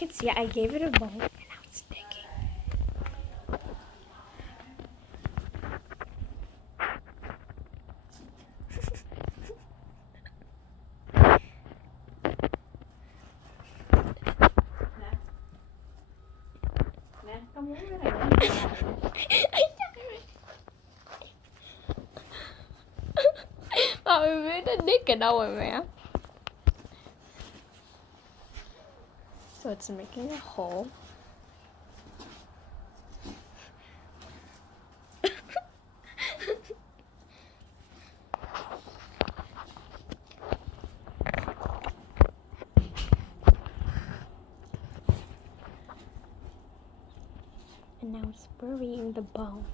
can see, I gave it a bone, and now it's digging. Có muốn cái này Bà mày biết nó đít ở đâu rồi mẹ? So it's making a hole. And now it's burying the bone.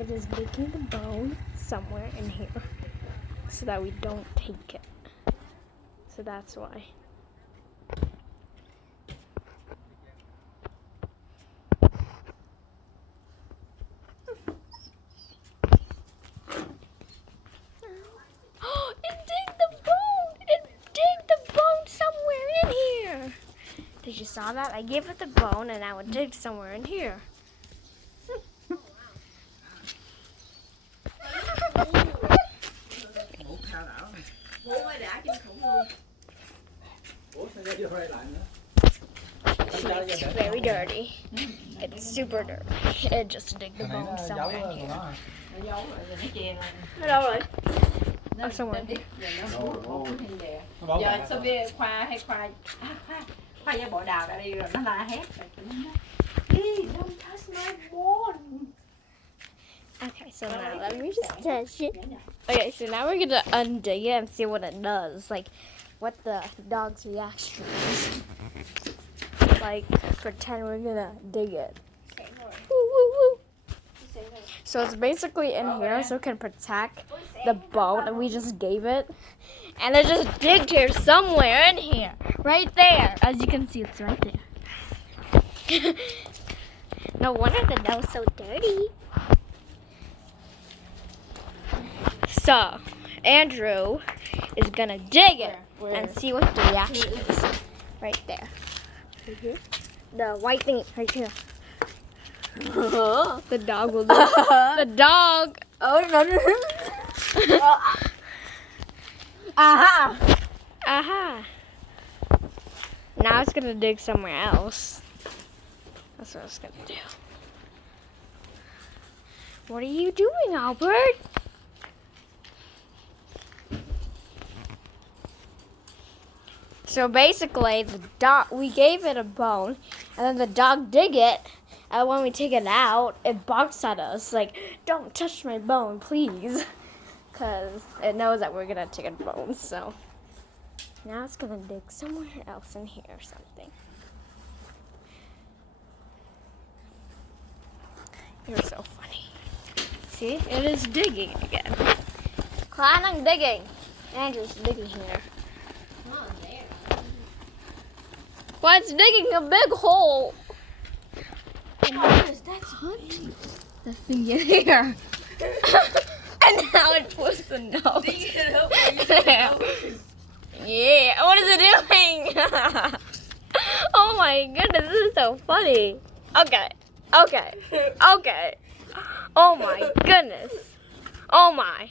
It is digging the bone somewhere in here so that we don't take it. So that's why. It digged the bone! It digged the bone somewhere in here! Did you saw that? I gave it the bone and now it digged somewhere in here. It's very dirty. It's super dirty. It just digged the bone somewhere in here. Ở đâu rồi? Ở somewhere. Giờ Sophia khoa hay khoa da bọ đào ra đi rồi nó la hét rồi don't touch my bone. Okay, so now let me just touch it. Okay, so now we're gonna undig it and see what it does. Like, what the dog's reaction is. Like, pretend we're gonna dig it. Woo, woo, woo. So it's basically in here so it can protect the bone, and we just gave it. And it just digged here somewhere in here. Right there. As you can see, it's right there. No wonder the nose so dirty. So, Andrew is gonna dig it and see what the reaction is. Right there. The white thing right here. The dog will do it. The dog. Oh no. Aha. Aha. Now it's gonna dig somewhere else. That's what it's gonna do. What are you doing, Albert? So basically, the dog, we gave it a bone, and then the dog dig it, and when we take it out, it barks at us like, "Don't touch my bone, please," because it knows that we're gonna take a bone. So now it's gonna dig somewhere else in here or something. You're so funny. See, it is digging again. Climbing, digging. Andrew's digging here. Well, it's digging a big hole. That's The thing in here. And now it puts the nose. Yeah, what is it doing? Oh my goodness, this is so funny. Okay. Oh my goodness. Oh my.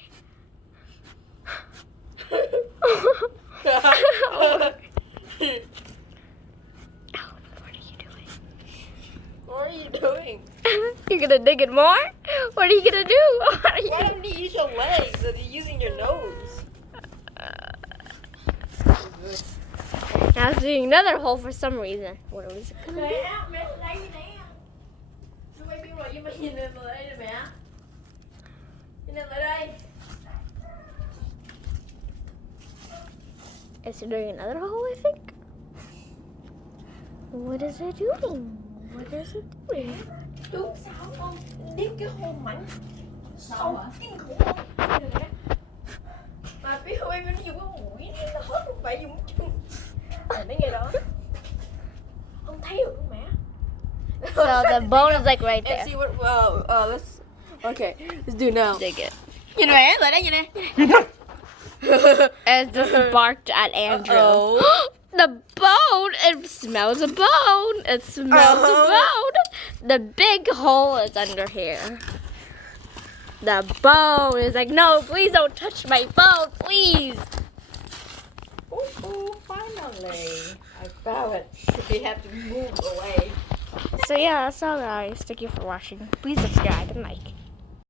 What are you doing? You're gonna dig it more? What are you gonna do? Why don't you use your legs and you're using your nose? Now it's doing another hole for some reason. What is it gonna do? Mẹ lấy cái này. Chú quay phim rồi nhưng mà nhìn lên đây nè mẹ. Nhìn lên lại đây. It's doing another hole, I think. What is it doing? What is it doing? Đúng sao không? Đếm cái hồn mạnh. Sâu kinh khủng không? Mà phía bên bên dùng cái mũi nó hết không phải dùng chân. Mấy người đó. Không thấy được mẹ. So the bone is like right Em there. see what let's okay, let's do now. Dig it. Nhìn mẹ rồi đấy, nhìn nè. It just barked at Andrew. Uh-oh. The bone! It smells a bone! It smells a bone! The big hole is under here. The bone is like, no, please don't touch my bone, please! Ooh, finally. I found it. We have to move away. So yeah, that's all guys. Thank you for watching. Please subscribe and like.